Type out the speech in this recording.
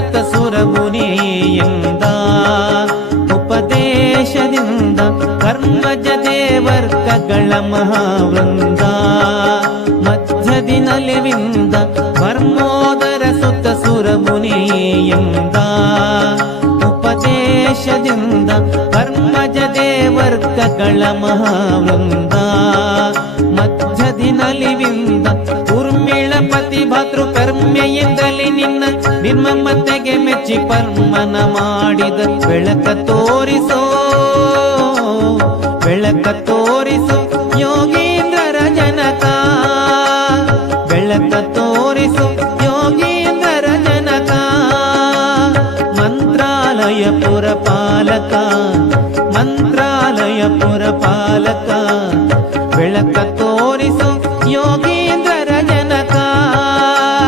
ಸುತ್ತ ಸುರಮುನಿಯಿಂದ ಉಪದೇಶದಿಂದ ಕರ್ಮಜ ದೇವರ್ಗಗಳ ಮಹಾವೃಂದ ಮಧ್ಯದಿ ನಲಿವಿಂದ ಬರ್ಮೋದರ ಸುತ್ತ ಸುರಮುನಿಯಿಂದ ಉಪದೇಶದಿಂದ ಕರ್ಮಜ ದೇವರ್ಗಗಳ ಮಹಾವೃಂದ ಮಧ್ಯದಿ ನಲಿವಿಂದ ಊರ್ಮಿಳಪತಿ ಭತೃ ಕರ್ಮೆಯಿಂದಲೇ ನಿನ್ನ ನಿರ್ಮಮತೆಗೆ ಮೆಚ್ಚಿ ಪರ್ಮನ ಮಾಡಿದ ಬೆಳಕ ತೋರಿಸೋ ಬೆಳಕ ತೋರಿಸೋ ಯೋಗೀಂದ್ರರ ಜನಕ ಬೆಳಕ ತೋರಿಸೋ ಯೋಗೀಂದ್ರರ ಜನಕ ಮಂತ್ರಾಲಯ ಪುರಪಾಲಕ ಮಂತ್ರಾಲಯ ಪುರಪಾಲಕ ಬೆಳಕ